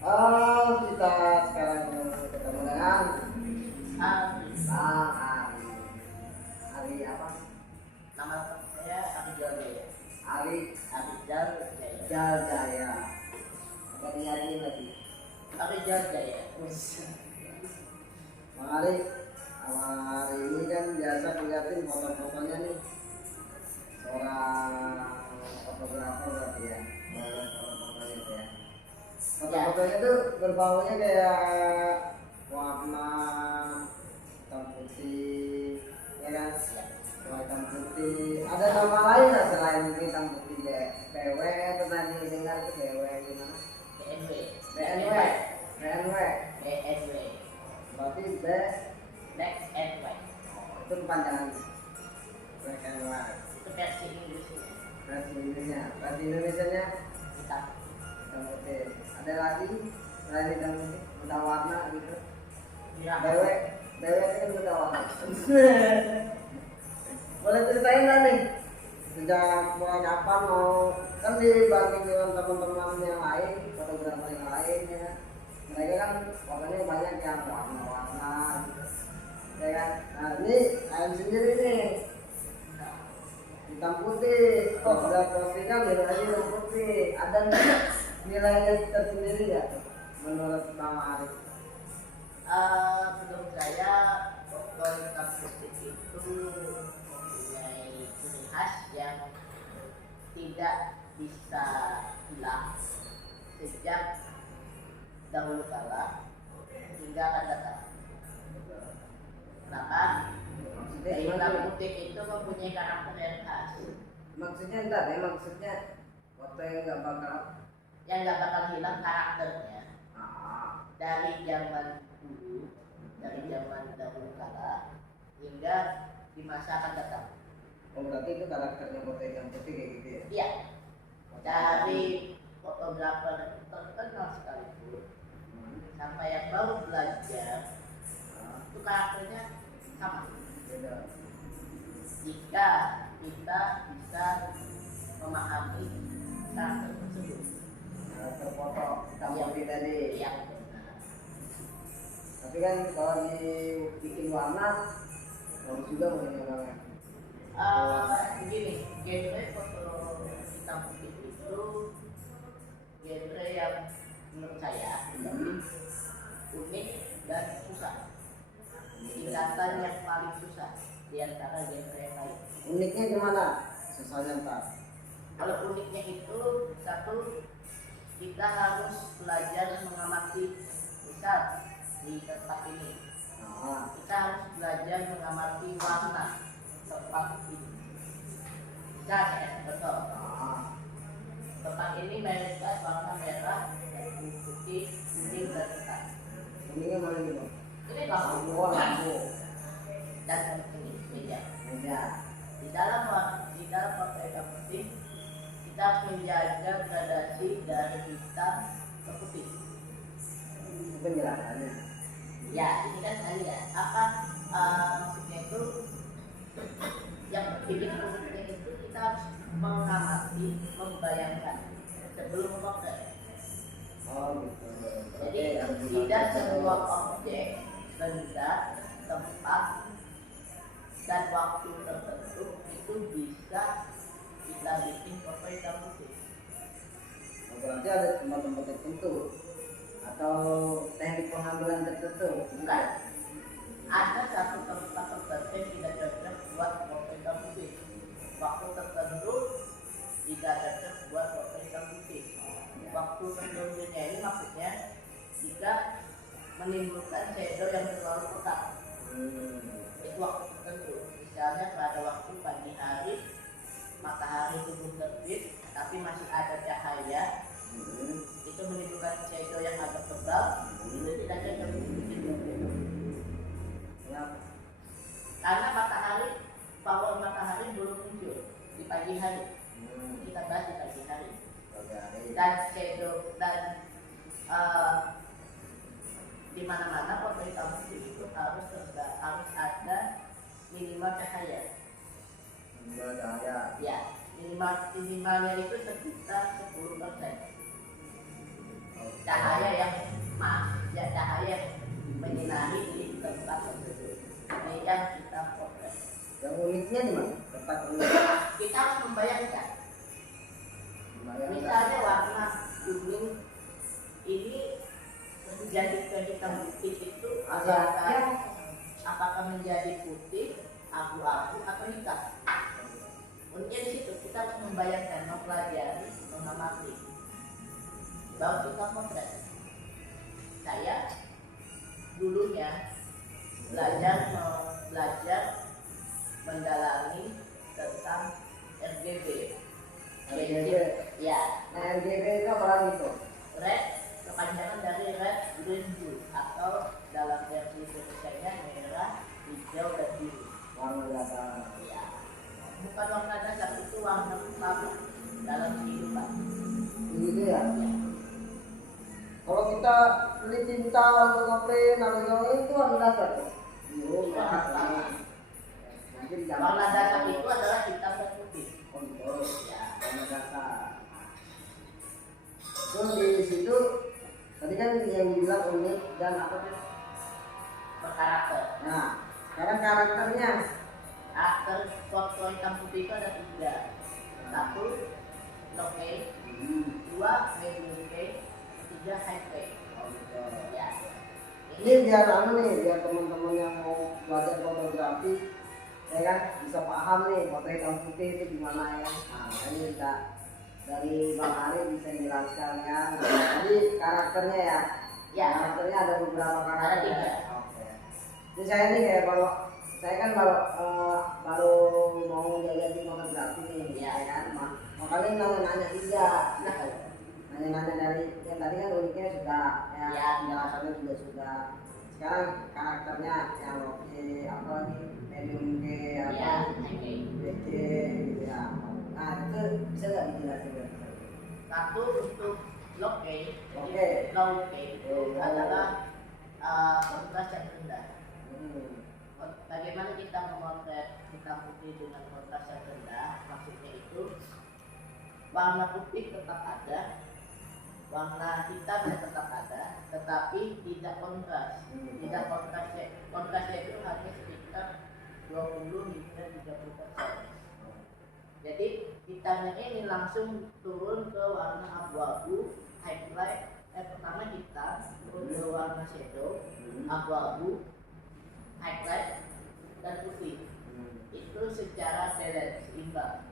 Kita sekarang ketemu dengan Bang Ali apa? Nama saya Abidal Jaya. Ali Abidal Jaya. Jaya. Apa diajarin lagi? Abidal Jaya. Bang Ali, hari ini kan biasa liatin foto-fotonya nih. Seorang fotografer berarti ya. Foto-fotonya itu ya. Foto-fotonya tuh berbaunya kayak warna hitam putih, ya kan? Warna hitam putih. Ada nama lain nggak selain hitam putih kayak PW? Pernah dengar itu PW gimana? BNW. BNW. BNW. BNW. Berarti Black and White. itu kepanjangan Black and White. Itu versi Inggrisnya. Versi Indonesia. Versi Indonesianya Hitam. hitam putih. Ada lagi selain hitam putih, buta warna gitu. Bilang. BW itu kan buta warna. Boleh ceritain nggak nih? Sejak mulai kapan mau kan dibanding dengan teman-teman yang lain, fotografer yang lain ya kan? Mereka kan fotonya banyak yang warna-warna gitu. Ya kan? Nah ini ayam sendiri nih hitam putih. Oh udah postingan nilainya hitam putih. Ada nilainya tersendiri ya menurut Bang Arif? Menurut saya foto hitam putih itu mempunyai ciri khas yang tidak bisa hilang sejak dahulu kala hingga akan datang. Kenapa? Maksudnya Hitam gimana? putih itu mempunyai karakter yang khas Maksudnya entar ya, maksudnya foto yang nggak bakal yang nggak bakal hilang karakternya dari zaman dulu, dari zaman dahulu kala hingga di masa akan datang. oh berarti itu karakternya foto hitam putih kayak gitu ya? Iya, dari fotografer terkenal sekalipun sampai yang baru belajar itu karakternya sama. Beda. Jika kita bisa memahami karakter tersebut. Karakter foto hitam putih tadi. Iya. Tapi kan kalau dibikin warna bagus juga mungkin orangnya. Begini, genre foto hitam putih itu genre yang menurut saya lebih unik dan susah. Tingkatan yang paling susah di antara genre yang lain. Uniknya gimana? Susahnya ntar. Kalau uniknya itu satu, kita harus belajar mengamati. Misal di tempat ini kita harus belajar mengamati warna tempat ini. Misal ya, contoh tempat ini mayoritas warna merah, putih, kuning dan hitam. Kuningnya mana gitu? Ini lampu Lampu. dan ini meja. Meja. Di dalam foto hitam putih kita harus menjaga gradasi dari hitam ke putih. Itu penjelasannya. Ya, ini kan tadi ya. Apa maksudnya itu? Yang bikin uniknya itu kita harus mengamati, membayangkan sebelum memotret. Oh gitu. Jadi tidak semua objek, benda, tempat, dan waktu tertentu itu bisa kita bikin foto hitam putih. Oh, berarti ada tempat-tempat tertentu atau teknik pengambilan tertentu? Bukan. Ada satu tempat tertentu yang tidak cocok buat foto hitam putih. Waktu tertentu tidak cocok buat foto hitam putih. Waktu tertentunya ini maksudnya jika menimbulkan shadow yang terlalu pekat. Itu waktu tertentu. Misalnya pada waktu pagi hari matahari belum terbit tapi masih ada cahaya, itu menimbulkan shadow yang agak tebal, itu tidak cocok untuk bikin foto. Kenapa? Karena power matahari belum muncul di pagi hari. Kita bahas di pagi hari. Dan shadow dan di mana-mana foto hitam putih itu harus ada minimal cahaya. Minimal cahaya. Ya, minimalnya itu sekitar 10%. cahaya yang cahaya yang menyinari di tempat tersebut. Ini yang kita potret. Yang uniknya di mana? Tempat unik. Kita harus membayangkan. Misalnya warna kuning ini menjadi ke hitam putih itu apakah menjadi putih, abu-abu atau hitam? Uniknya di situ kita harus membayangkan, mempelajari, mengamati. Baru kita potret. Saya dulunya belajar mendalami tentang RGB. RGB. Ya. Nah, RGB itu apa itu? Red, kepanjangan dari red, green, blue, atau dalam versi Indonesia merah, hijau, dan biru. Warna dasar. Ya. Bukan warna dasar, itu warna utama dalam kehidupan. Gitu ya? Ya. Kalau kita beli tinta untuk ngapain, namanya itu warna dasar. Itu warna utama. Nanti di dalam. Warna dasar itu adalah hitam dan putih. Oh, gitu. Ya. Warna dasar. Terus di situ tadi kan yang dibilang unik dan apa tuh? Berkarakter. Nah, sekarang karakternya. Karakter foto hitam putih itu ada 3. 1, low key, 2, medium key, 3, high key. Oh, gitu. Ya. Ini biar biar teman-teman yang mau belajar fotografi ya kan bisa paham nih foto hitam putih itu gimana ya. Nah, ini kita dari Bang Ari bisa menjelaskan ya. Jadi karakternya ya. Ya. Karakternya ada beberapa karakter. Ada 3. Oke. Ini saya nih kayak saya kan baru mau jadi fotografi nih, Ya. ya kan. Makanya nanya-nanya juga. Nanya-nanya dari yang tadi kan uniknya sudah, ya, Ya. penjelasannya juga sudah. Sekarang karakternya yang oke, apa lagi medium K, apa Ya, oke. BC gitu ya. Nah itu bisa nggak dijelasin? 1 untuk low key, Oke. low key itu Oh. adalah kontras yang rendah. Hmm. Bagaimana kita memotret hitam putih dengan kontras yang rendah? Maksudnya itu warna putih tetap ada, warna hitam tetap ada, tetapi tidak kontras. Tidak kontrasnya itu hanya sekitar 20 hingga 30%. Jadi hitamnya ini langsung turun ke warna abu-abu, highlight. Pertama hitam, turun ke warna shadow, abu-abu, highlight, dan putih. Itu secara balance, seimbang.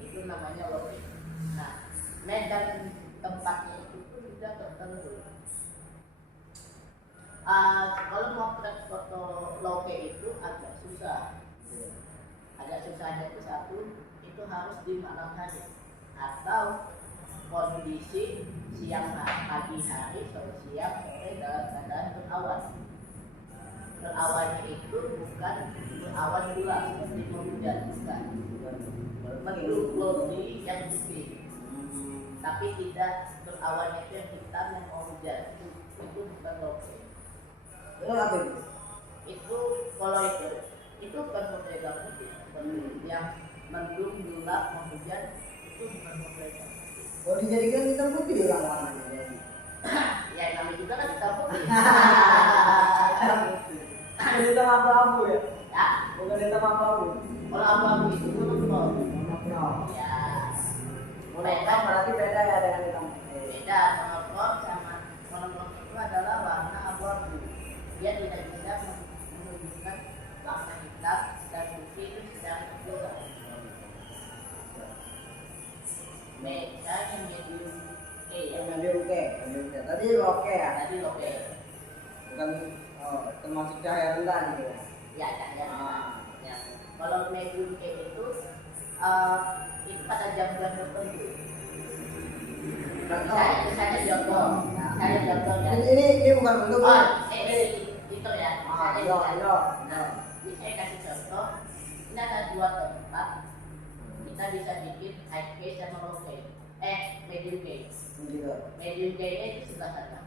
Itu namanya low key. Nah, medan tempatnya itu pun juga tertentu. Kalau mau foto low key itu agak susah. Agak susahnya itu 1, itu harus di malam hari atau kondisi siang pagi hari, siang sore dalam keadaan berawan. Berawannya itu bukan berawan bulan seperti hujan, bukan. Mendung yang putih, tapi tidak berawannya itu yang hitam yang mau hujan. Itu bukan low key. Itu apa itu? Itu kalau itu bukan foto putih. Yang mendung gelap mau hujan itu bukan foto hitam putih. Kalau dijadikan hitam putih juga warnanya jadi. Ya namanya juga kan hitam putih. Hitam putih. Hitam abu-abu ya? Ya, Bukan hitam abu-abu. kalau abu-abu itu monokrom. Monokrom. Ya, Monokrom berarti beda ya dengan hitam putih. beda. Monokrom itu adalah warna abu-abu. Dia tidak bisa menunjukkan warna hitam dan putih itu secara keseluruhan. Beda yang medium ya. Yang medium K. Tadi oke ya? Tadi oke. Bukan termasuk cahaya rendah gitu ya? Ya, cahaya. Ya. Kalau medium K itu pada jam-jam tertentu. Misalnya contoh, ya. Ini bukan bentuk. Itu ya. Iya. Ini saya kasih contoh. Ini ada 2 tempat. Kita bisa bikin high case sama low case. Medium case. Gitu. Medium case-nya di sebelah sana.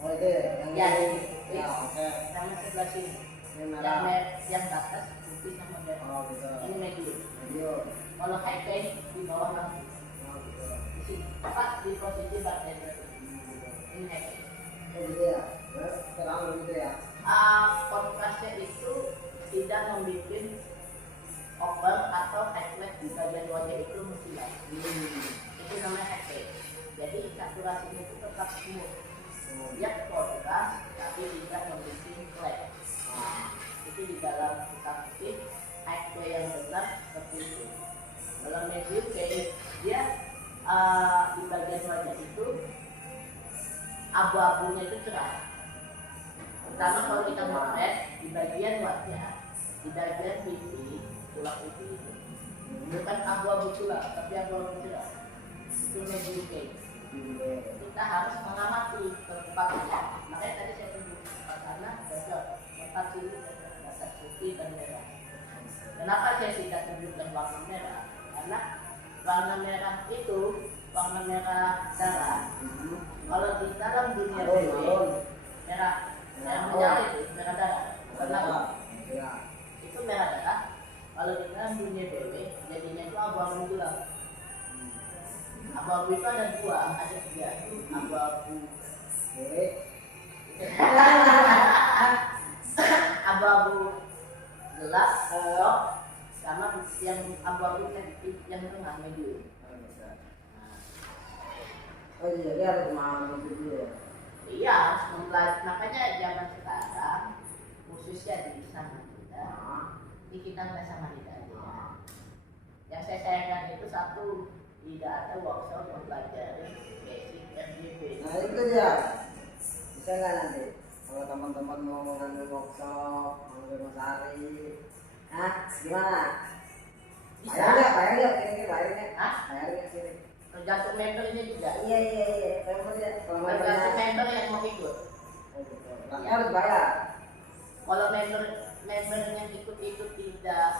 Oh itu yang Ya, ini. Ya, oke. sama sebelah sini. Yang merah. Yang atas putih sama merah. Oh gitu. Ini medium. Medium. Kalau high case di bawah langsung. Oh gitu. Di sini tepat di posisi baterai. akurasinya itu tetap smooth. Dia kontras tapi tidak membuat flat. Itu di dalam hitam putih high play yang benar seperti itu. Kalau medium kayak dia di bagian wajah itu abu-abunya itu cerah. Pertama kalau kita melihat di bagian wajah, di bagian pipi, tulang pipi itu bukan abu-abu tulang, tapi abu-abu cerah. Itu medium case. Kita harus mengamati tempatnya. Makanya tadi saya tunjuk tempat sana cocok, tempat sini batas putih dan merah. Kenapa saya tidak tunjukkan warna merah? Karena warna merah itu warna merah darah. Kalau di dalam dunia merah menyala itu merah darah. Kenapa? Itu merah darah. Kalau di dalam dunia BW jadinya itu abu-abu tulang. Abu-abu itu ada dua, ada tiga. Abu-abu abu-abu gelap, sok, sama yang abu-abu yang tengah medium. Oh iya, dia harus memahami itu ya. Iya, harus mempelajari. Makanya zaman sekarang khususnya di sana kita, di kita nggak sama kita aja. Yang saya sayangkan itu satu, tidak ada workshop mempelajari basic RGB. Nah itu dia. Bisa nggak nanti kalau teman-teman mau mengambil workshop, mengambil matahari, gimana? Bisa. Bayar nggak? Kira-kira bayarnya? Bayar nggak sini? Tergantung membernya juga. Iya. Membernya. Kalau Tergantung membernya, member yang mau ikut. berarti harus bayar. Kalau member yang ikut tidak,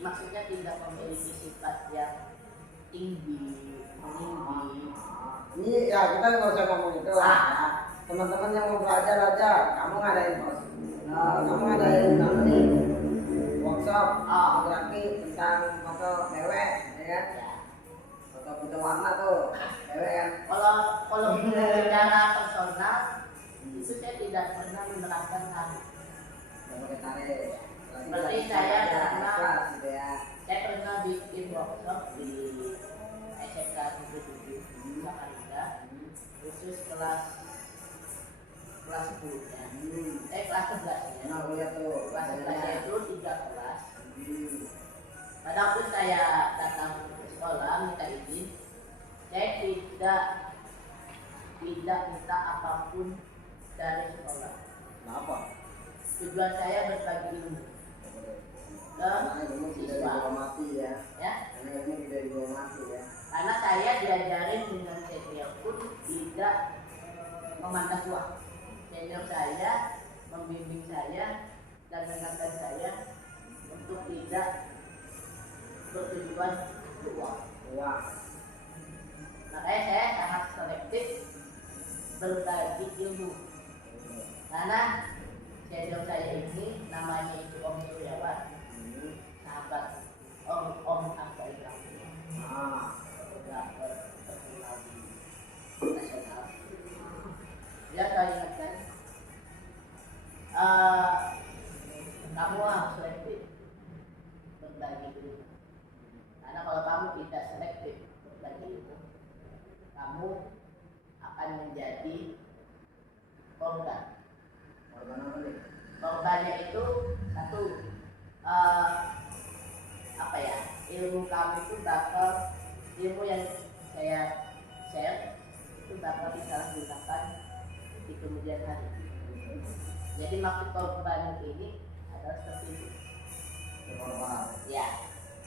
maksudnya tidak memiliki sifat yang tinggi. Ini ya kita nggak usah ngomong itu lah. Ya. Teman-teman yang mau belajar aja, kamu ngadain nanti workshop fotografi tentang foto cewek, ya kan? Foto warna tuh, cewek kan? Kalau bicara personal, itu saya tidak pernah menerapkan tarik. Nggak pakai tarik. Berarti saya pernah, kelas gitu ya. saya pernah bikin workshop di SMK 77 Samarinda, khusus kelas 10-nya. Kelas 11-nya. Nah, lihat tuh. Kelas 11-nya itu 3 kelas. Pada waktu saya datang ke sekolah minta izin, saya tidak minta apapun dari sekolah. Kenapa? Tujuan saya berbagi ilmu ke Ilmu tidak siswa. dibawa mati ya. Karena Ilmu tidak dibawa mati ya. Karena saya diajarin dengan senior pun tidak memandang tua. Senior saya membimbing saya dan mengingatkan saya untuk tidak bertujuan uang. Makanya saya sangat selektif berbagi ilmu. Karena senior saya ini namanya itu Om Suryawan, sahabat Om Akbar Ibrahim, fotografer terkenal di nasional. Dia saya ingatkan, kamu harus selektif berbagi ilmu. Karena kalau kamu tidak selektif berbagi ilmu, kamu akan menjadi korban. Korbannya itu satu, ilmu kamu itu bakal, ilmu yang saya share itu bakal disalahgunakan di kemudian hari. Jadi maksud korban ini adalah seperti itu. Ya,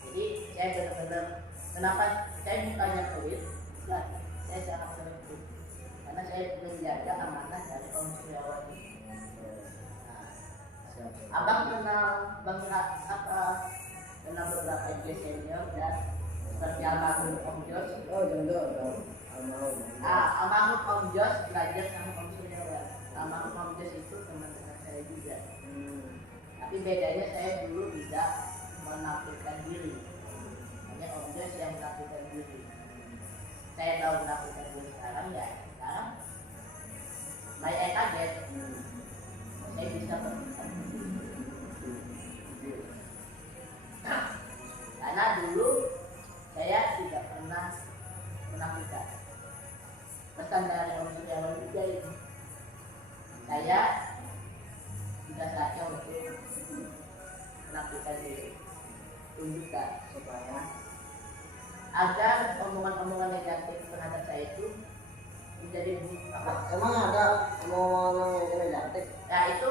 jadi saya benar-benar, kenapa saya bukannya pelit, enggak, saya sangat selektif karena saya menjaga amanah dari Om Suryawan. Abang kenal kenal beberapa IG senior dan seperti almarhum Om Jos. Almarhum Om Jos belajar sama Om Suryawan. Almarhum Om Jos itu teman-teman saya juga. Tapi bedanya saya dulu tidak menampilkan diri. Hanya Om Jos yang menampilkan diri. Saya tahu menampilkan diri sekarang ya. Sekarang saya kaget. Saya bisa berbicara. Karena dulu saya tidak pernah menampilkan. pesan dari Om Suryawan juga itu. Saya tidak saja untuk melakukan diri, tunjukkan supaya agar omongan-omongan negatif terhadap saya itu menjadi apa? Emang ada omongan yang negatif? Nah itu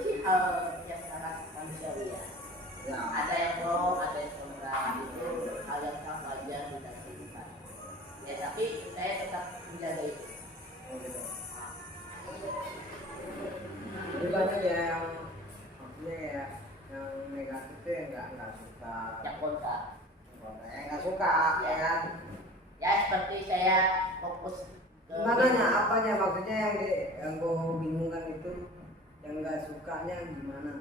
sih hal yang sangat manusiawi ya. Ya. Ada yang bohong, ada yang sebenarnya itu hal yang sangat wajar tidak kehidupan. Ya tapi saya tetap menjaga itu. Oh, gitu. Jadi banyak ya yang maksudnya ya yang negatif itu yang nggak suka. Yang kontra. Yang nggak suka ya kan? Ya seperti saya fokus ke Makanya apanya maksudnya yang gue bingungkan itu yang nggak sukanya gimana?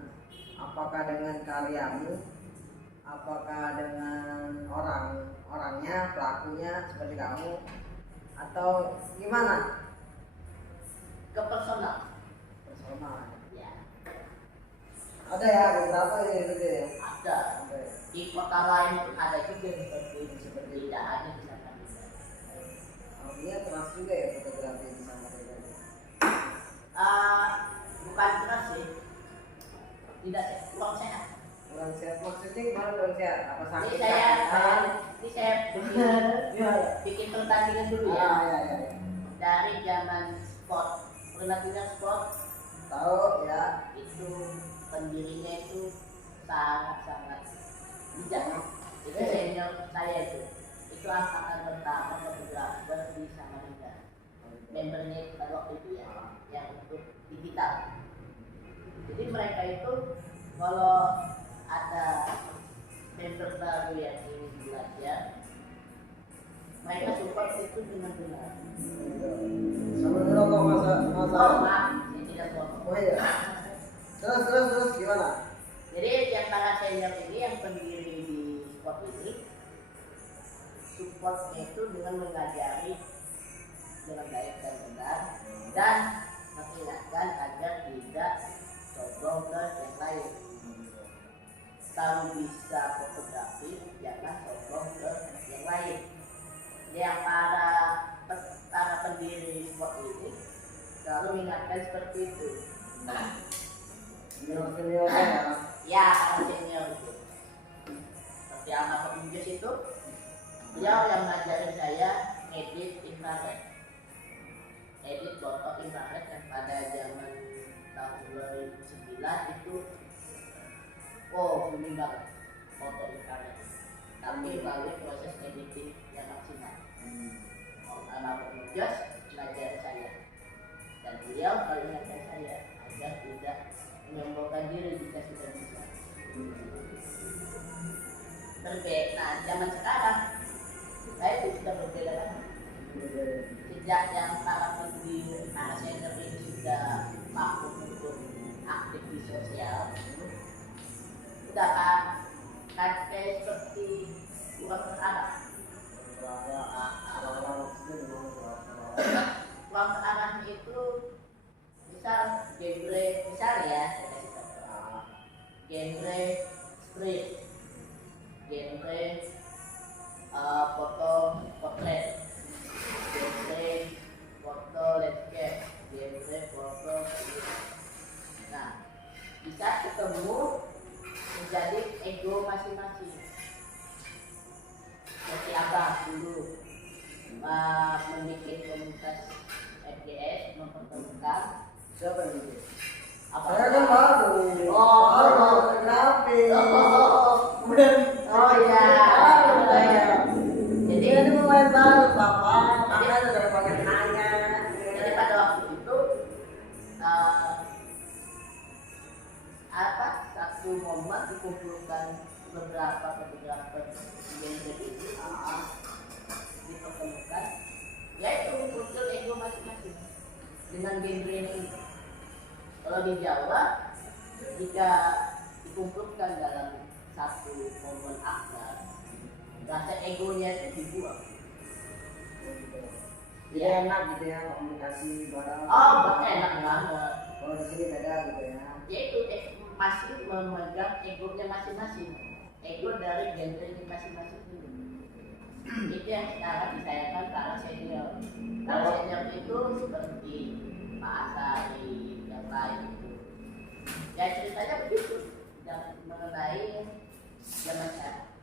Apakah dengan karyamu? Apakah dengan orangnya, pelakunya seperti kamu? Atau gimana? ke personal. Personal. Ya Ada ya beberapa ya gitu ya. ada. Ada ya. Di kota lain pun ada juga yang seperti itu, seperti tidak hanya di sana. Artinya keras juga ya fotografi di sana mereka. Bukan keras sih, tidak kurang sehat. Kurang sehat maksudnya gimana kurang sehat? Apa Ini sakit? saya Iya. bikin pertandingan dulu ya. Ya. Dari zaman sport, pernah punya sport Tahu ya. itu pendirinya itu sangat bijak. Itu senior saya itu angkatan pertama fotografer di Samarinda. Membernya itu pada waktu itu ya, yang untuk digital. Jadi mereka itu kalau ada member baru yang ingin belajar, mereka support itu dengan benar. Sama ngerokok masa. Oh maaf, saya tidak bohong. Oh iya. Terus gimana? Jadi yang para senior ini yang pendiri di sport ini supportnya itu dengan mengajari dengan baik dan benar dan mengingatkan agar tidak sombong ke yang lain. Kalau bisa fotografi jangan sombong ke yang lain. Yang para pendiri sport ini selalu mengingatkan seperti itu. Senior ya. Ya, para senior itu. Seperti Ahmad Pemunjus itu, beliau yang ngajarin saya edit infrared. Edit foto infrared yang pada zaman tahun 2009 itu booming banget foto infrared. Tapi melalui proses editing yang maksimal. Ahmad Pemunjus ngajarin saya. Dan beliau selalu mengingatkan saya agar tidak menyombongkan diri jika sudah bisa. Nah, zaman sekarang saya itu sudah berbeda banget. Sejak yang para pendiri senior ini sudah mampu untuk aktif di sosial, sudah kan kayak seperti kurang terarah. Kurang terarahnya itu misal genre, misal ya saya kasih contoh genre street, genre foto portrait, genre foto landscape, genre foto. Nah, bisa ketemu menjadi ego masing-masing. Seperti Abah dulu membuat komunitas FGS mempertemukan. Siapa yang itu? Apa? Saya kan baru. Baru fotografi. Oh iya. Jadi ini pemain baru bapak. Makanya udah pakai nanya. Jadi pada waktu itu satu momen dikumpulkan beberapa fotografer yang jadi dipertemukan, yaitu muncul ego masing-masing dengan genre ini. Kalau di Jawa, jika dikumpulkan dalam satu momen akbar, rasa egonya itu dibuang. Jadi enak gitu ya komunikasi bareng. Oh, enak banget. Kalau di sini beda gitu ya. Yaitu masih memegang egonya masing-masing, ego dari genre masing-masing ini. Itu yang sekarang disayangkan para senior. Kalau senior itu seperti Pak Asari yang lain itu, ya ceritanya begitu, dan mengenai zaman saya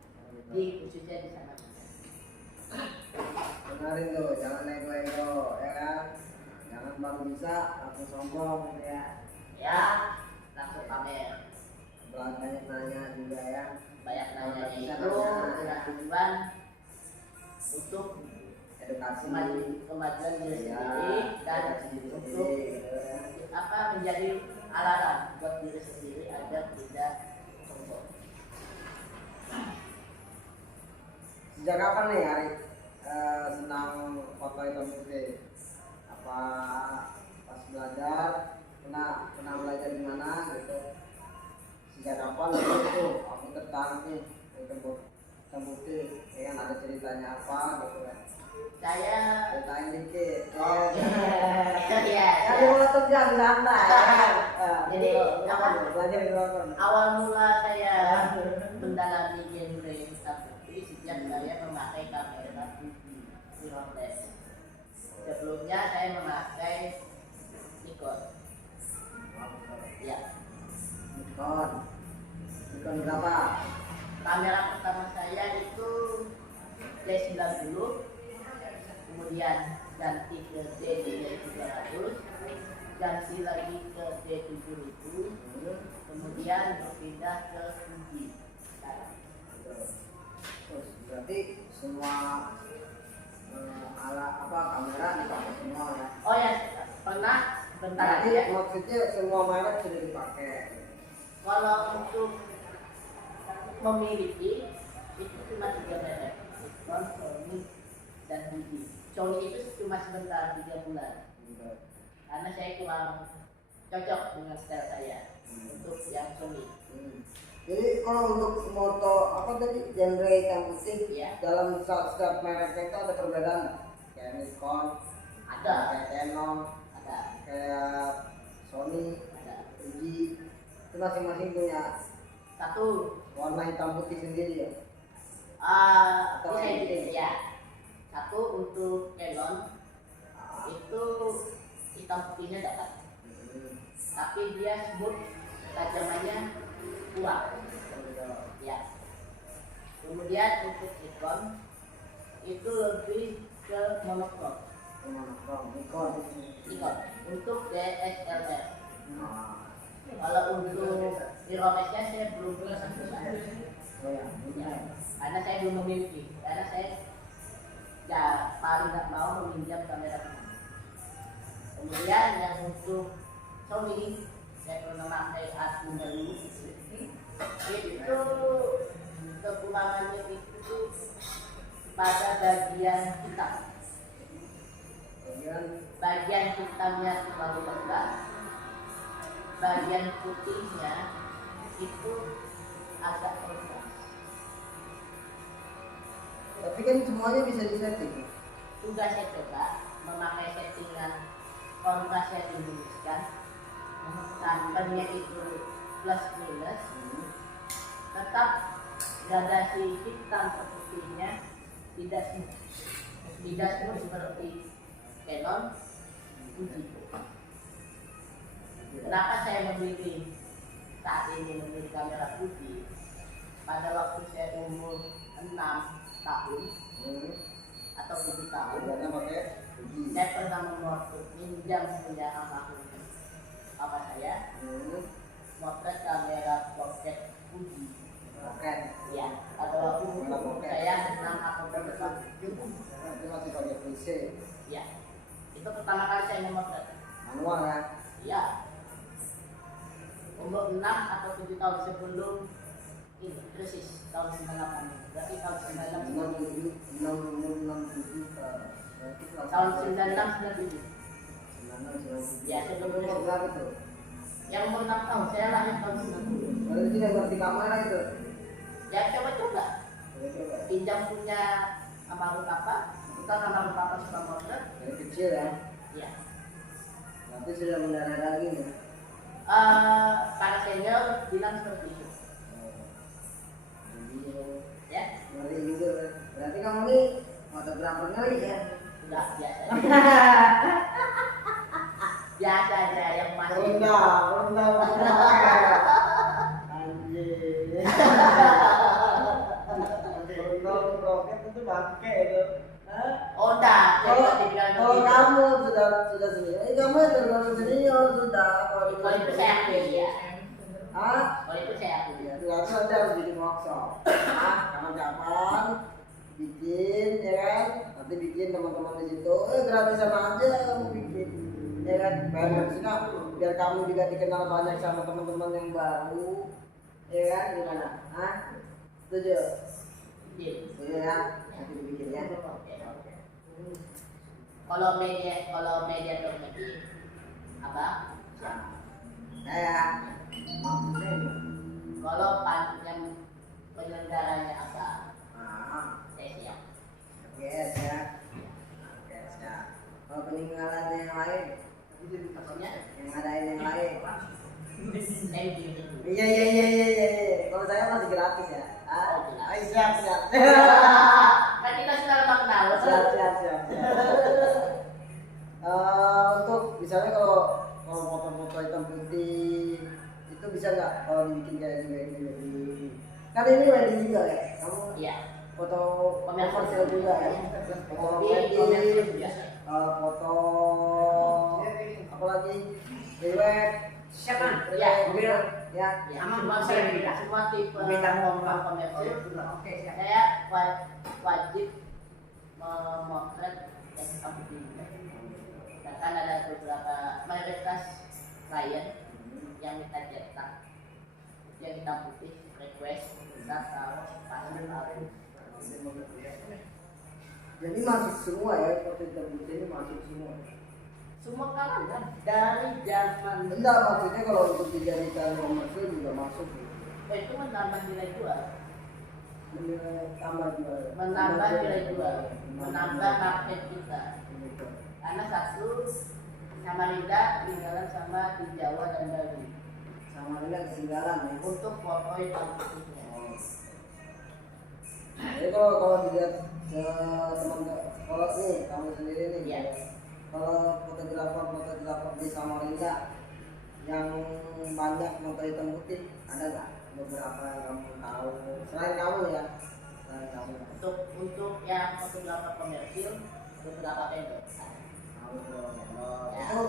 di khususnya di sana. Benerin tuh, jangan nego-nego ya kan, jangan baru bisa langsung sombong gitu ya. Ya, langsung pamer. Banyak nanya juga ya. Banyak nanya Bisa itu nanya. dengan tujuan untuk Edukasi kemajuan diri ya, sendiri dan edukasi diri untuk sendiri, gitu ya. apa menjadi alarm buat diri sendiri agar tidak sombong. Sejak kapan nih Arif senang foto hitam putih? Apa pas belajar pernah belajar di mana gitu? Sejak kapan itu aku tertarik nih hitam putih? Ya kan ada ceritanya apa gitu kan? Saya Ceritain dikit. ya, Ya di waktu jam santai. Jadi, apa? Belajar di waktu. awal mula saya mendalami genre hitam putih sejak saya memakai kamera mirrorless. Sebelumnya saya memakai Nikon. Ya, Nikon berapa? kamera pertama saya itu D90, kemudian ganti ke D300, ganti lagi ke D7000, kemudian berpindah ke Fuji. Terus berarti semua alat kamera dipakai semua ya? Oh ya, pernah bentar Berarti aja. maksudnya semua merek sudah dipakai. Kalau untuk memiliki itu cuma 3 merek, Nikon, Sony, dan Fuji. Sony itu cuma sebentar 3 bulan, karena saya kurang cocok dengan style saya untuk yang Sony. Jadi kalau untuk moto apa tadi genre hitam putih Ya. dalam setiap mereknya itu ada perbedaan nggak? Kayak Nikon, Ada, kayak Canon, ada, kayak Sony, ada. Fuji, itu masing-masing punya Satu, warna hitam putih sendiri ya. ini saya bikin ya. Satu untuk Canon itu hitam putihnya dapat, tapi dia smooth, tajamannya kuat. Ya. Kemudian untuk Nikon itu lebih ke monokrom. Nikon. Nikon untuk DSLR. Nah, Kalau untuk mirrorless-nya saya belum pernah sampai. oh ya, Ya, karena saya belum memiliki, karena saya ya paling nggak mau meminjam kamera teman. Kemudian yang untuk Sony saya pernah pakai A90, itu kekurangannya itu pada bagian hitam. Bagian hitamnya terlalu lebat, bagian putihnya itu agak rendah. tapi kan semuanya bisa disetting. Sudah saya coba memakai settingan kontrasnya diminiskan, sampannya itu plus minus, tetap gradasi hitam ke putihnya tidak smooth seperti Canon, Fuji. Kenapa saya memilih saat ini memilih kamera Fuji? Pada waktu saya umur 6 tahun atau 7 tahun, Harganya pakai Fuji. saya pernah minjam punya almarhum papa saya motret kamera pocket Fuji. Oke. Ya, pada waktu umur saya 6 atau 7 tahun. Itu masih pakai PC. Ya, itu pertama kali saya memotret. Manual kan? Ya, umur 6 atau 7 tahun sebelum ini krisis tahun 98. Berarti tahun 96. 67 Tahun 96 97. Ya, sebelum umur itu. yang umur 6 tahun saya lahir tahun 90. Kalau tidak ngerti kamera itu. Ya coba-coba Coba. pinjam punya almarhum papa, kita almarhum papa suka motret. Dari kecil ya. Ya, Tapi sudah mendarah daging ya. para senior bilang seperti itu. Jadi Ya, ngeri juga. Berarti kamu nih fotografer ngeri ya. Enggak, biasa. Biasa aja yang masih. Rendah. Anjir. Rendah roket itu bangke itu. Oh, enggak. Kalau kamu sudah senior, kamu terlalu senior sudah. Kalau itu saya akui ya. Ah, Kalau itu saya akui. ya berarti nanti harus bikin workshop. Kapan-kapan bikin, ya kan? Nanti bikin teman-teman di situ. Gratisan aja kamu bikin, ya kan? Bayar di sini, biar kamu juga dikenal banyak sama teman-teman yang baru, ya kan? Gimana? Setuju? Setuju ya? Nanti dibikin ya. Oke. Kalau media komedi apa? Kayak Kalau yang penyelenggaranya apa? Saya siap. Oke, siap. Kalau peninggalan yang lain, Maksudnya? yang ngadain yang lain. Saya bikin. Iya. Kalau saya masih gratis ya. Ayo siap. Kan kita sudah lama kenal. Siap. Untuk misalnya kalau foto-foto hitam putih itu bisa nggak kalau dibikin kayak gini? Kan ini wedding juga ya. Kamu Iya. foto Komersial komersial juga ya. Foto wedding, foto apa lagi? Riwet. Siapa? Ya. Mobil ya. Semua tipe komersial. Oke, siap. Saya wajib memotret yang hitam putih. Bahkan ada beberapa mayoritas klien yang minta cetak yang hitam putih request kita taruh pasang. Jadi masuk semua ya, foto hitam putih ini masuk semua. Semua kalangan dari zaman Enggak, maksudnya kalau untuk dijadikan komersial juga masuk gitu. itu menambah nilai jual, Tambah jual. menambah nilai jual, menambah market kita. Karena satu Samarinda tinggalan sama di Jawa dan Bali Sama dengan ketinggalan ya. untuk foto hitam putihnya. Jadi kalau dilihat kalau nih kamu sendiri nih, Iya. kalau fotografer di Samarinda yang banyak foto hitam putih ada nggak beberapa yang kamu tahu selain kamu ya? Selain kamu. Untuk yang fotografer komersil beberapa vendor. Itu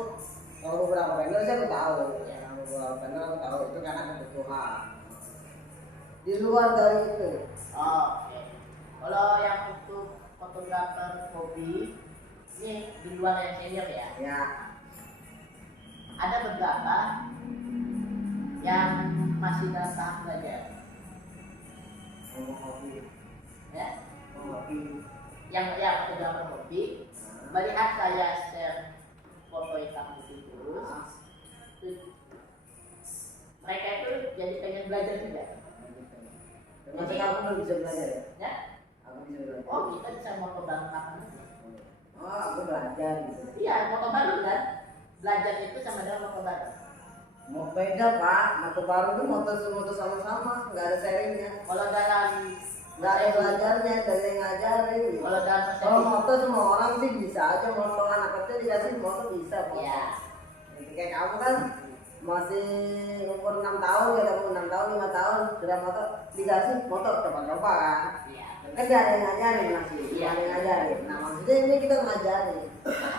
kalau beberapa vendor saya tahu, yang beberapa vendor aku tahu itu karena kebutuhan. Di luar dari itu, Oke. Kalau yang untuk fotografer hobi ini di luar yang senior ya. ya Ada beberapa yang masih dalam tahap belajar, ngomong hobi, ya. hobi. Yang fotografer hobi melihat saya share foto hitam putih terus, mereka itu jadi pengen belajar juga. Termasuk kamu belum bisa belajar ya? Ya. Aku bisa belajar. Oh, kita bisa moto bareng kapan aja. Oh, aku belajar gitu. Iya, moto bareng kan. Belajar itu sama dengan moto bareng. Mau beda pak, moto baru tuh moto sama-sama, nggak ada sharingnya, Kalau dalam nggak ada belajarnya, dari yang ngajarin. kalau dalam Kalau moto semua orang sih bisa aja, moto anak kecil dikasih moto bisa moto. ya, Jadi kayak kamu kan masih umur 6 tahun ya, kamu 6 tahun, 5 tahun sudah moto dikasih moto coba-coba kan. ya, Kan gak ada yang ngajarin masih, Iya. ada yang ngajarin. Nah maksudnya ini kita ngajarin,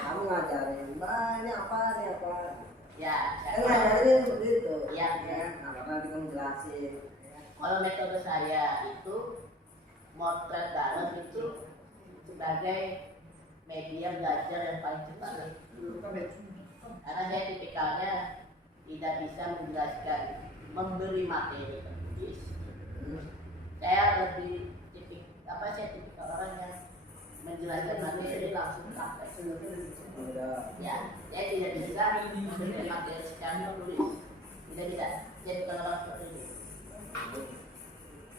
kamu ngajarin, mbak ini apa, ya. kan ngajarin seperti itu. Iya. Ya, nah nanti kamu jelasin. Kalau metode saya itu motret bareng itu sebagai media belajar yang paling cepat. Karena saya tipikalnya tidak bisa menjelaskan, memberi materi tertulis. Saya lebih tipikal orang yang menjelaskan materi langsung praktek. Ya, saya tidak bisa memberi materi secara tertulis. Tidak bisa. Saya bukan orang seperti itu.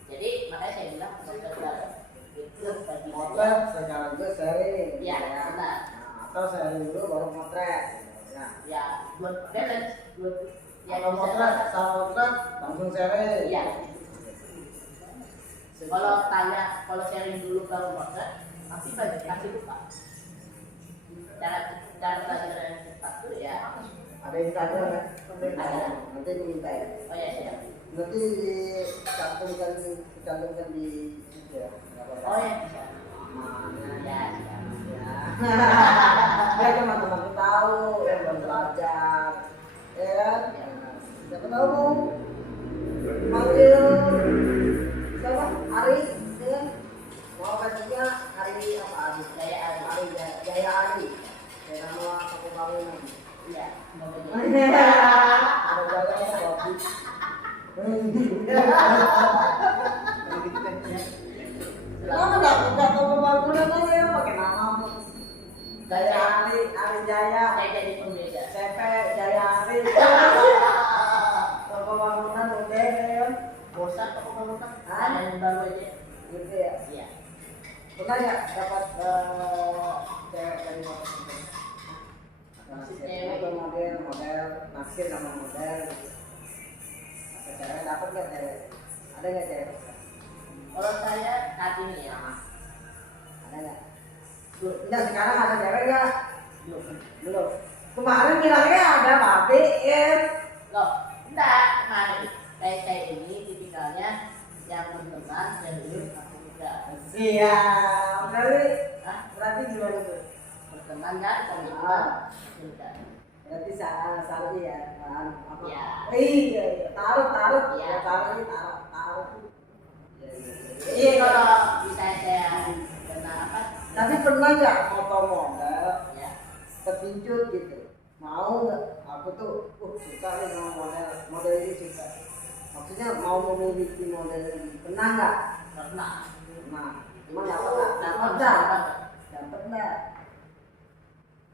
Jadi makanya saya bilang motret bareng itu bagi Motret sekaligus sharing. Ya, benar. Nah, atau sharing dulu baru motret. Ya. Ya, buat balance, buat ya Kalau motret, sama motret langsung sharing. Iya. Kalau tanya, kalau sharing dulu baru motret, pasti banyak kasih lupa. Cara pelajaran yang cepat tuh ya. Ada Instagram kan? Nanti aku minta ya. Oh ya siap. Nanti dicantumkan di situ ya. Nggak apa-apa. Oh ya bisa. Nah, Ya siap. ya. Biar teman-teman tahu yang belum belajar, ya kan? Siapa tahu mau manggil siapa? Ari, ya kan? Mau kasihnya Ari apa Ari? Jaya Ari. Ari Jaya Ari. Kayak nama aku bangunan. Iya. Semoga jadi. Ada jalannya bagus. Kamu nggak tahu pembangunan aja ya pakai namamu. Jaya Ari, Ari Jaya. Saya jadi pembeda. CP Jaya Ari. Kalau pembangunan udah ya. Bosan kok kamu kan? Hah? Ada yang baru aja. Gitu ya. Iya. Pernah ya dapat cewek dari motor itu? Masih Cewek cewek. model naksir sama model. Ada cewek dapat nggak cewek? Ada nggak cewek? Kalau saya saat ini ya. Ada nggak? Enggak, sekarang ada cewek nggak? Belum. Belum. Kemarin bilangnya ada tapi ya. Loh, enggak, kemarin saya ini tipikalnya yang berteman serius aku enggak. Siap. Hah? Berarti gimana tuh? Berteman kan komitmen enggak. Berarti salah ya. Apa? Iya. Iya. Taruh. Iya. Ya, taruh ini taruh. Iya kalau bisa saya kena apa? Tapi pernah nggak foto model Ya. terpincut gitu? Mau nggak? Aku tuh suka nih sama model ini suka. Maksudnya mau memiliki model ini. Pernah nggak? Pernah. Pernah. Cuma dapat nggak? Dapat nggak?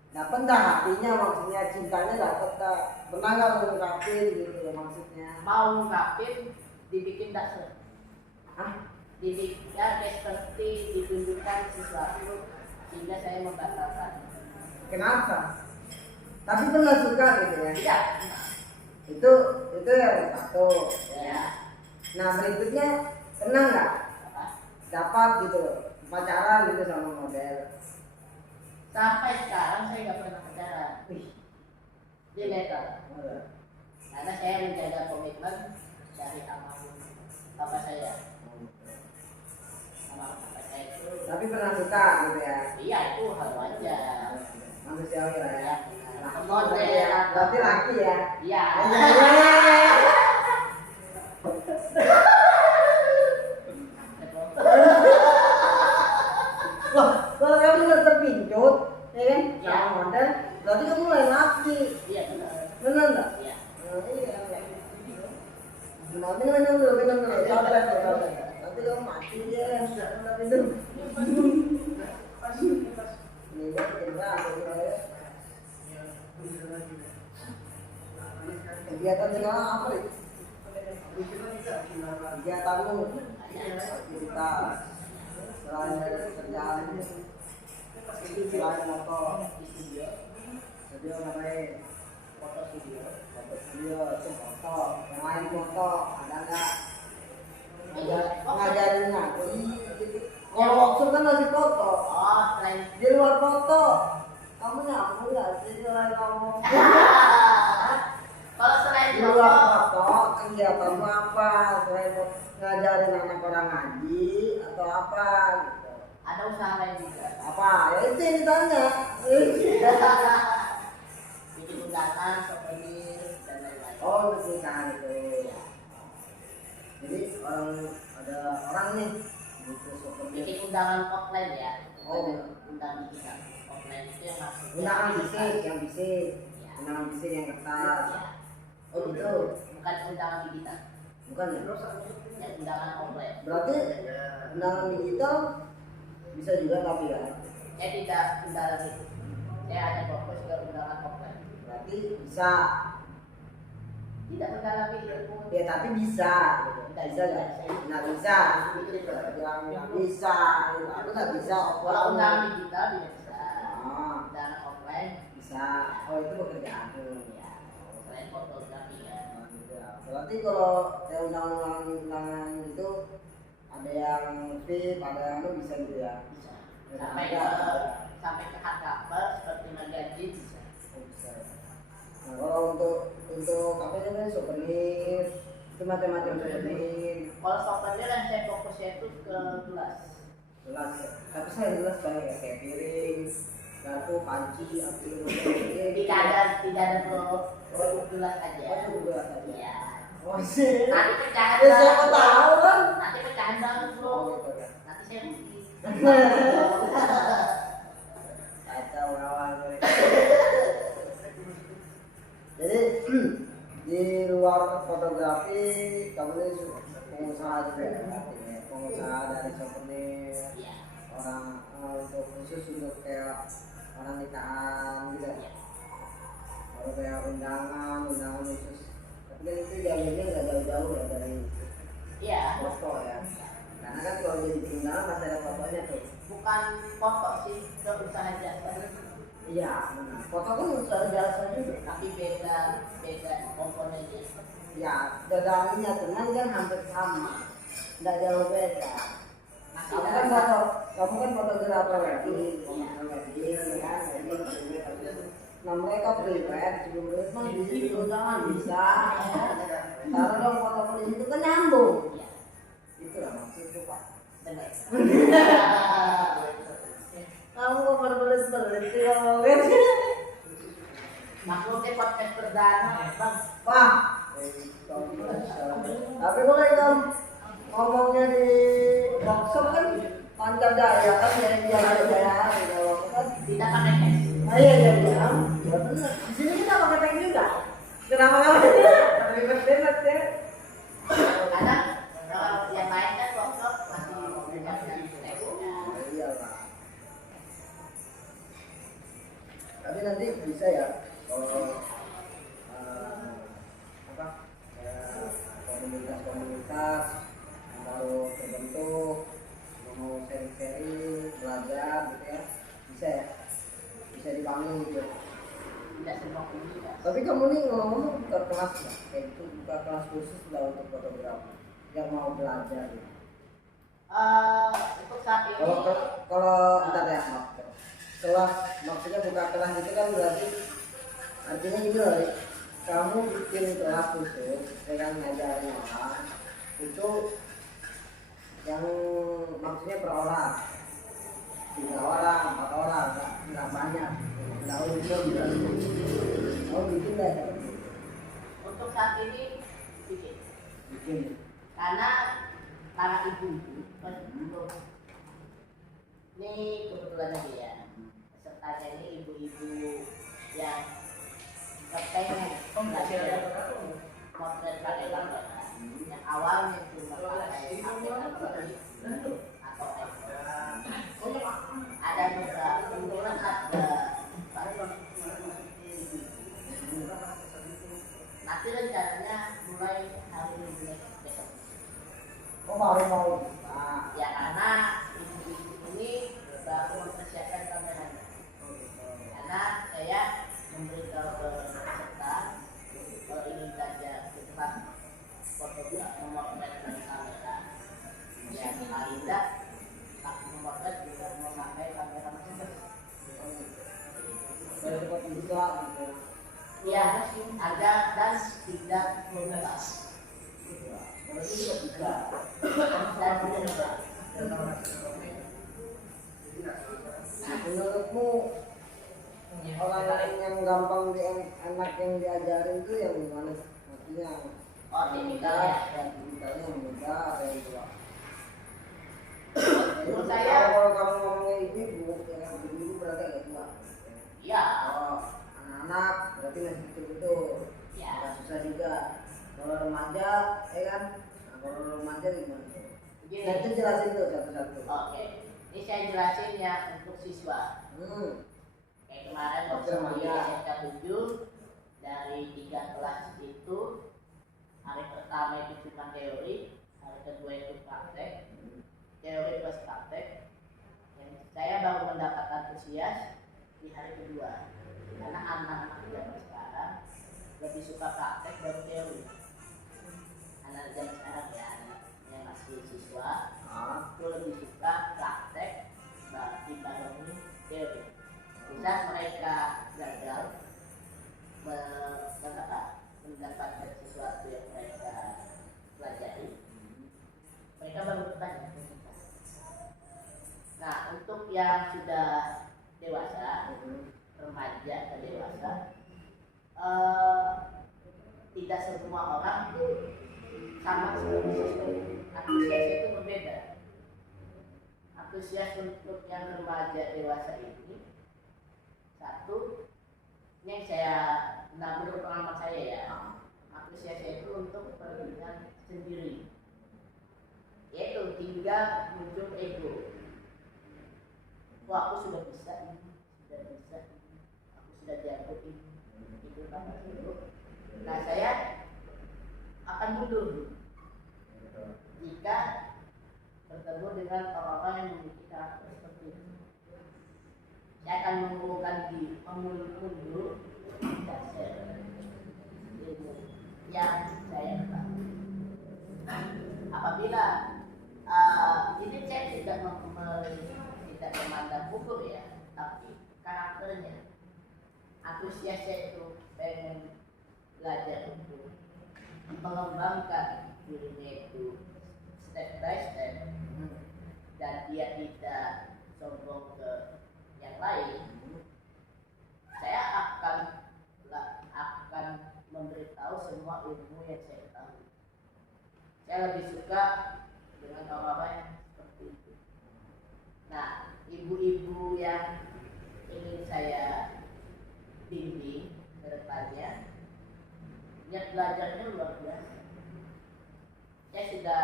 Dapat nggak hatinya maksudnya cintanya dapat nggak? Pernah nggak mengungkapin gitu ya maksudnya? Mau ngungkapin dibikin dasar. Hah? Dibikin ya seperti ditunjukkan sesuatu sehingga saya membatalkan. Kenapa? Tapi pernah suka gitu ya? Tidak. Itu yang satu. Ya. Nah berikutnya pernah nggak Apa? dapat gitu pacaran gitu sama model? Sampai sekarang saya nggak pernah pacaran. Wih, Dia letter. bener. Karena saya menjaga komitmen dari almarhum bapak saya. Almarhum bapak saya itu. Tapi pernah suka gitu ya? Iya itu hal wajar. Manusiawi lah ya. Nah, Model. berarti laki ya? Iya. Loh, kalau kamu udah terpincut, ya kan? Ya. Sama model, berarti kamu lain laki. Iya benar. Bener nggak? Iya. Nah, iya. Nanti minum dulu. Santai. Nanti kamu mati dia. Udah minum. Ini kan kegiatan sekarang apa nih? Kegiatanmu aktivitas selain kerjaan selain motor studio ngapain? Foto studio. Foto studio, foto yang lain foto ada nggak? Ngajarin aku kalau workshop kan masih foto Oh selain di luar foto kamu nyapu nggak sih selain kamu kalau selain di luar foto foto kegiatanmu apa selain ngajarin anak orang ngaji atau apa gitu ada usaha lain juga. apa ya itu yang ditanya Bikin undangan, souvenir dan lain-lain. oh pernikahan itu jadi ada orang nih butuh souvenir Bikin undangan offline ya. Oh. Undangan digital. Offline itu yang maksudnya undangan bisik yang bisik Ya. undangan bisik yang kertas Ya. oh gitu Bukan undangan digital. bukan ya Yang undangan offline. berarti undangan digital bisa juga tapi ya Saya tidak undangan itu. Saya ada fokus ke undangan offline. berarti bisa Tidak mendalami ilmu. ya tapi bisa gitu. Bisa nggak nggak bisa bilang nggak bisa aku nggak bisa Kalau undangan digital tidak bisa. ah Undangan offline bisa oh itu pekerjaanmu ya. Selain fotografi ya. berarti kalau saya undangan itu ada yang VIP ada yang bisa gitu ya Bisa. Sampai ke hard cover seperti magazine Itu macam-macam seperti Kalau souvenir yang saya fokusnya itu ke gelas. gelas ya. Tapi saya gelas kayak piring, garpu, panci, api, Tidak ada produk gelas aja. oh itu gelas aja. Iya. Oh sih. Nanti pecahan Ya siapa tahu kan? Nanti pecahan banget bro. Oh gitu kan. Nanti saya rugi. Kacau kawan. Jadi di luar fotografi kamu ini pengusaha juga ya, artinya pengusaha dari souvenir Iya. orang untuk khusus untuk kayak orang nikahan gitu ya. Kalau kayak undangan khusus, tapi kan itu jauhnya nggak jauh-jauh ya dari Iya. foto ya. Karena kan kalau jadi undangan pasti ada fotonya tuh. Bukan foto sih, ke usaha jasa. Iya, foto kan usaha jasa juga. Tapi beda komponennya. Ya, dagangannya teman kan hampir sama, nggak jauh beda. Masih Kamu kan fotografer wedding, wedding kan, wedding. Nah mereka prepare sebelum itu mah di situ undangan bisa, ya. Taruh dong foto di situ kan nyambung. Iya. Itulah maksudnya Pak. Benar. Kamu kok berbelit sih kalau Maksudnya podcast perdana, bang. Wah, tapi kalau itu ngomongnya di workshop kan panjang daya kan yang dia daya di workshop kan. Kita pakai teks. Iya iya benar. Ya benar. Di sini kita pakai tag juga. Kenapa kamu? Pakai benar ya. Karena yang lain kan workshop masih menggunakan teks. Iya lah. Tapi nanti bisa ya. Kalau apa? Komunitas yang baru terbentuk mau seri-seri belajar gitu ya bisa ya, bisa dibangun gitu. Tidak semua komunitas. Tapi kamu nih ngomong buka kelas ya, kayak gitu buka kelas khusus lah untuk fotografi yang mau belajar gitu. Untuk saat ini Kalau entar ya maaf, kelas maksudnya buka kelas itu kan berarti artinya gini loh, kamu bikin kelas khusus dengan ngajarin orang itu yang maksudnya per orang 3 orang 4 orang nggak banyak, nggak umum gitu. Oh bikin deh untuk saat ini bikin karena para ibu-ibu belum ini kebetulan aja ya pesertanya ini ibu-ibu yang kepengen belajar potret pakai kamera yang awalnya cuma pakai aplikasi atau iPhone. Ada beberapa kebetulan ada nanti rencananya mulai hari ini besok. oh baru mau Ya karena ibu-ibu ini baru mempersiapkan kameranya. Karena saya memberitahu ke peserta kalau ingin belajar cepat fotografi memotret dengan kamera, ya paling tidak tak memotret juga memakai kamera masing-masing. dari tempat bisa gitu. Ya ada dan tidak mengenal. Berarti juga bisa dan mengenal. Menurutmu orang lain yang gampang anak yang diajarin itu yang gimana? Maksudnya Oh, tipikalnya. tipikalnya yang muda atau yang tua? Menurut saya, Kalau kamu ngomongnya ibu, ya ibu berarti agak tua. ya, Kalau anak-anak berarti masih betul-betul. ya. Agak susah juga. Kalau remaja, ya kan? Nah, kalau remaja gimana? Begini. Nah, itu jelasin tuh satu-satu. Oke, ini saya jelasin ya untuk siswa. Kayak kemarin waktu di SMK 7 dari 3 kelas itu hari pertama itu cuma teori, hari kedua itu praktek, teori plus praktek. Yang saya baru mendapat antusias di hari kedua karena anak-anak zaman sekarang lebih suka praktek baru teori. Anak zaman sekarang ya anak yang masih siswa itu lebih suka praktek dibarengi teori. Bisa mereka gagal mendapatkan sesuatu yang mereka mereka baru bertanya ke kita. Nah, untuk yang sudah dewasa, remaja ke dewasa, tidak semua orang itu sama seperti sesuatu. Antusias itu berbeda. Antusias untuk yang remaja dewasa ini, satu, ini yang saya menurut pengalaman saya ya, antusias itu untuk kepentingan sendiri, yaitu hingga muncul ego. Wah, aku sudah bisa ini, aku sudah jago ini, itu kan ego. Nah, saya akan mundur jika bertemu dengan orang-orang yang memiliki karakter seperti itu. Saya akan mengurungkan diri, mundur dasar ilmu yang saya ketahui. Apabila ini saya tidak memandang umur ya, tapi karakternya, antusiasnya itu pengen belajar untuk mengembangkan dirinya itu step by step, dan dia tidak sombong ke yang lain, saya akan memberitahu semua ilmu yang saya ketahui. Saya lebih suka dengan orang-orang yang seperti itu. Nah, ibu-ibu yang ingin saya bimbing ke depannya, niat belajarnya luar biasa. Saya sudah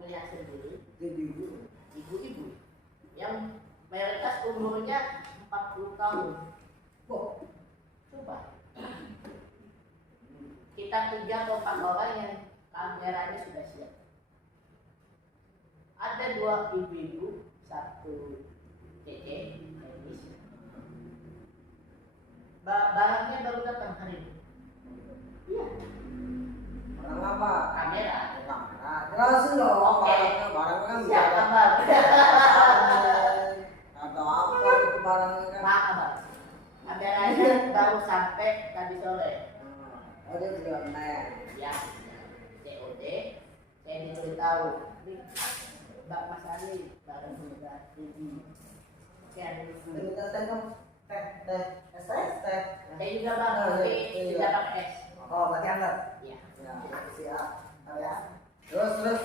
melihat sendiri ibu-ibu yang mayoritas umurnya 40 tahun. Wah, coba kita 3 atau 4 orang yang kameranya sudah siap. Ada 2 ibu-ibu, 1 cece, barangnya baru datang hari ini. Iya. Barang apa? Kamera. Kamera. Jelasin dong. Oke. Barang kan Siap, bisa Abang. atau apa itu barangnya kan? Maaf, Abang. Kameranya baru sampai tadi sore. Oh, dia juga online. Ya, COD. Saya diberitahu, nih, Mbak Mas Ali, barang sudah tinggi. Sekian. Minta teh dong. Teh. Saya juga Bang, tapi tidak pakai es. Oh, berarti hangat. Iya. Ya, siap. Ya. Terus.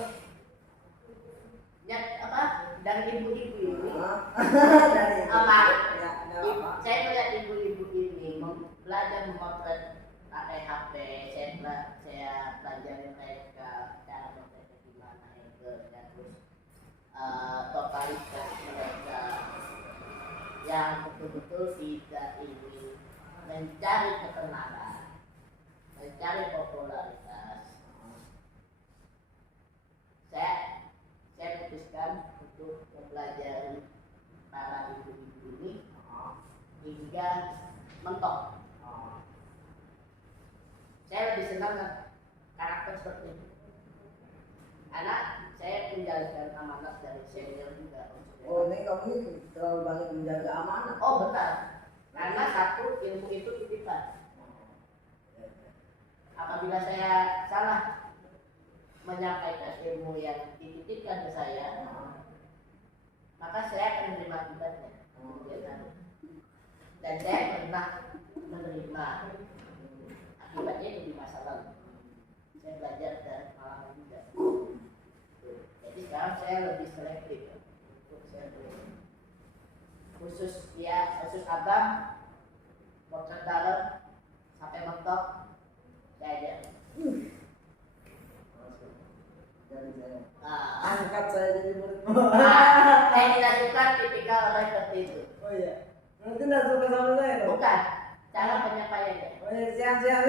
Ya, apa? Dari ibu-ibu ini, Dari apa? Ya, ada apa? Saya melihat ibu-ibu ini belajar memotret pakai HP. Saya pelajari mereka cara memotretnya gimana, angle-nya, terus totalitas mereka yang betul-betul tidak ingin mencari ketenaran, mencari popularitas. Saya putuskan untuk mempelajari para ibu-ibu ini hingga mentok. Saya lebih senang dengan karakter seperti itu, karena saya menjalankan amanat dari senior juga. Oh, ini kamu ini terlalu banyak menjaga amanah. Oh benar, karena satu, ilmu itu titipan. Apabila saya salah menyampaikan ilmu yang dititipkan ke saya, maka saya akan menerima akibatnya. Dan saya pernah menerima akibatnya itu di masa lalu. Saya belajar dari pengalaman juga. Jadi sekarang saya lebih selektif untuk saya belajar. Khusus abang, potret dalam sampai mentok, saya ajar. Jadi saya Ah. angkat saya jadi murid. Saya tidak suka tipikal orang seperti itu. Oh iya. Nanti tidak suka sama saya dong. Bukan, cara penyampaiannya. Oh iya, siap.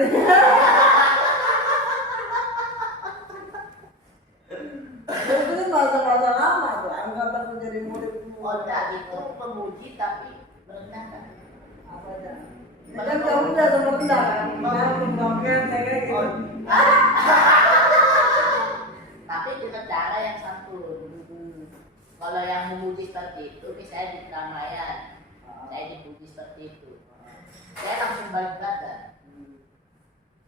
Itu kan masa-masa lama tuh, angkat aku jadi murid. Oh enggak, itu memuji tapi merendahkan. Apa aja? Kan kamu udah sama rendah kan? Makanya pembangkang saya kayak gitu. Tapi dengan cara yang santun. Kalau yang memuji seperti itu, saya di keramaian, saya dipuji seperti itu, saya langsung balik dada.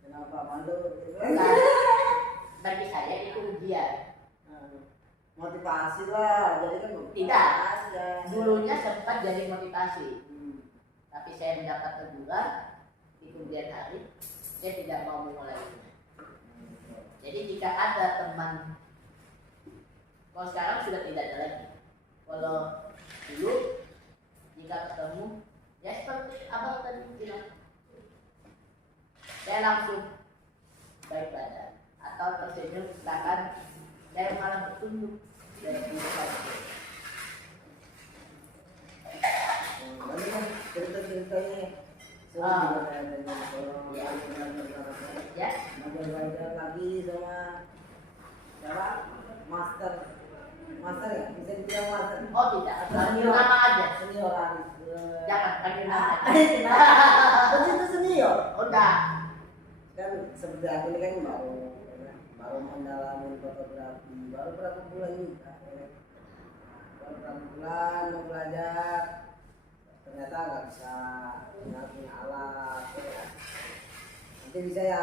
Kenapa malu? Nah, bagi saya itu ujian. motivasi lah, jadi kan Tidak. aja. Dulunya sempat jadi motivasi, Hmm. tapi saya mendapat teguran di kemudian hari, saya tidak mau memulainya. Jadi jika ada teman, kalau sekarang sudah tidak ada lagi. Kalau dulu jika ketemu, ya seperti abang tadi bilang, saya langsung baik badan atau tersenyum, bahkan saya malah bertunduk dalam kehidupan. Ini kan cerita-ceritanya semua Ah. juga kayak ada kalau Ya. ya. Ya, Belajar lagi sama siapa? Master ya, bisa dibilang master. oh tidak, Senior. nama aja. Senior Aris. Jangan panggil nama. Terus itu senior. Udah. Kan seperti aku ini kan baru mendalami fotografi, baru berapa bulan juga. Baru berapa bulan mau belajar, ternyata nggak bisa punya alat. Nanti bisa ya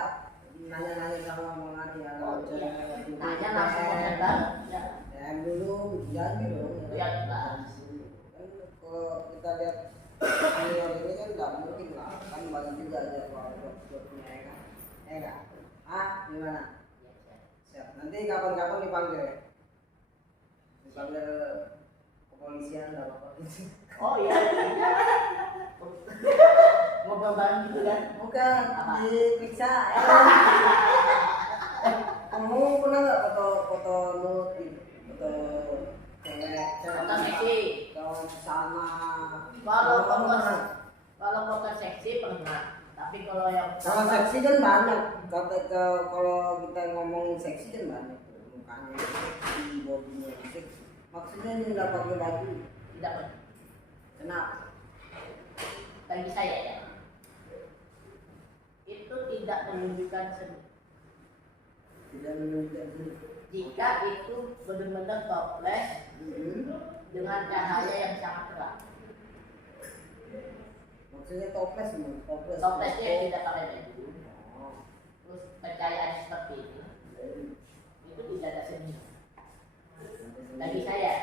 nanya-nanya sama Bang Adi ya. Nanya langsung konsen banget. Ya. Yang dulu jadi dong. Ya, jelas. Kan kalau kita lihat senior ini kan nggak mungkin lah, kan banyak juga aja job-jobnya ya kan. Enggak. Gimana? Siap. Nanti kapan-kapan dipanggil ya. Dipanggil kepolisian nggak apa-apa. Oh iya. Ngobrol bareng gitu kan? Bukan, Apa? diperiksa. Kamu pernah nggak foto nude gitu? Foto cewek, Foto seksi. kalau sana. Kalau foto seksi pernah. Tapi kalau yang Kalau seksi kan banyak. Kalau kita ngomongin seksi kan banyak. Mukanya seksi, bodinya seksi. Maksudnya ini nggak pakai baju. tidak pernah. Kenapa? Bagi saya ya, itu tidak menunjukkan seni. Tidak menunjukkan ini. Jika itu benar-benar toples dengan cahaya yang sangat terang. Maksudnya toples semua. Toplesnya tidak pakai baju, Oh. terus pencahayaan seperti ini, itu tidak ada seni. Bagi saya,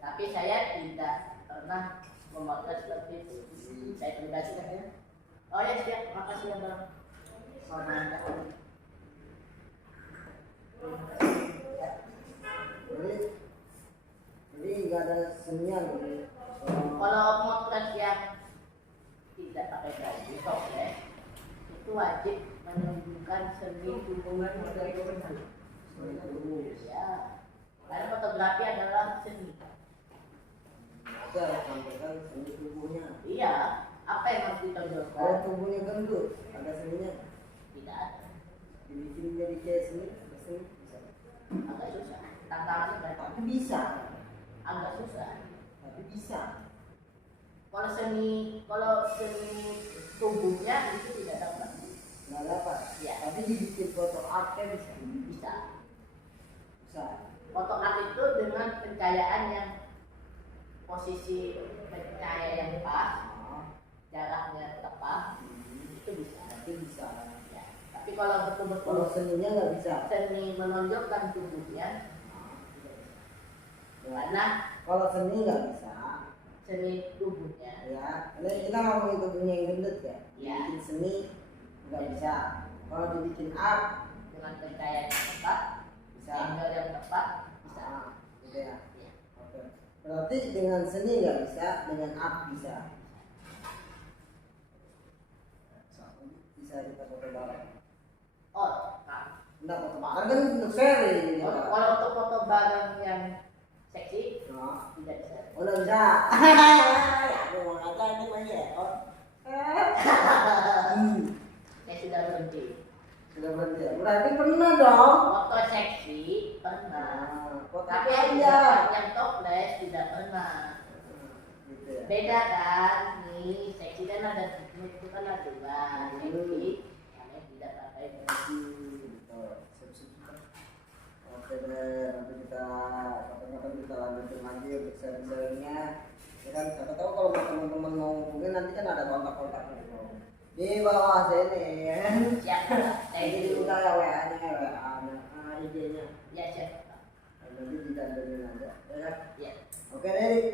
tapi saya tidak pernah memotret seperti itu. Saya pribadi kan ya. Oh ya siap, makasih ya bang. Selamat. Jadi nggak ada seninya gitu. Kalau motret yang tidak pakai baju toples, itu wajib menunjukkan seni hubungan dari bentuk. Ya, karena fotografi adalah seni. Ada sampaikan seni tubuhnya. Iya, apa yang harus Kalau ditonjolkan? tubuhnya gendut, ada seninya. Tidak ada, Dibikin jadi kayak seni, bisa. agak susah. Tantangannya banyak, Tapi bisa. agak susah. Tapi bisa. Kalau seni tubuhnya itu tidak dapat. Nggak dapat. Ya. Tapi dibikin foto artnya bisa. Bisa. Bisa. Foto art itu dengan pencahayaan yang posisi pencahayaan yang pas, jaraknya tepat, itu bisa. Tapi bisa. Ya. Tapi kalau Kalau betul-betul seninya nggak bisa. seni menonjolkan tubuhnya, karena Kalau seni nggak bisa. seni tubuhnya, Ya, ini kita ngomongin tubuhnya yang gendut ya. Ya. Dibikin seni nggak bisa. Kalau dibikin art dengan pencahayaan yang tepat, bisa. angle yang tepat, bisa. Gitu ya. Ya. Oke. Berarti dengan seni nggak bisa, dengan art bisa. Bisa kita foto bareng. Oh, nah, Nggak foto bareng kan untuk sharing. Gitu. kalau untuk foto bareng yang seksi Nah, tidak bisa. oh nggak bisa. Ya, aku mau kata ini lagi ya. Oh. Saya sudah berhenti. Sudah berhenti ya. Berarti pernah dong. Foto seksi pernah, Foto tapi aja. yang toples tidak pernah. Gitu ya. Beda kan, nih seksi kan ada itu kan ada dua seksi, yang tidak pakai baju. Gitu. Sip. Oke deh, nanti kita kapan-kapan kita lanjutin lagi untuk sharing-sharingnya. Ya kan, siapa tahu kalau teman-teman mau hubungin nanti kan ada kontak-kontaknya di bawah sini ya. Siap, saya Jadi dulu. kita WA-nya, IG-nya. Ya siap. Nanti tidak dengerin aja ya kan. Ya. Oke deh Dik.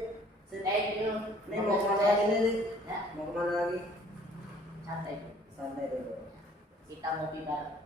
Thank you. Ini mau kemana lagi nih Dik? Ya, Mau kemana lagi? santai. Santai dulu. Kita ngopi bareng.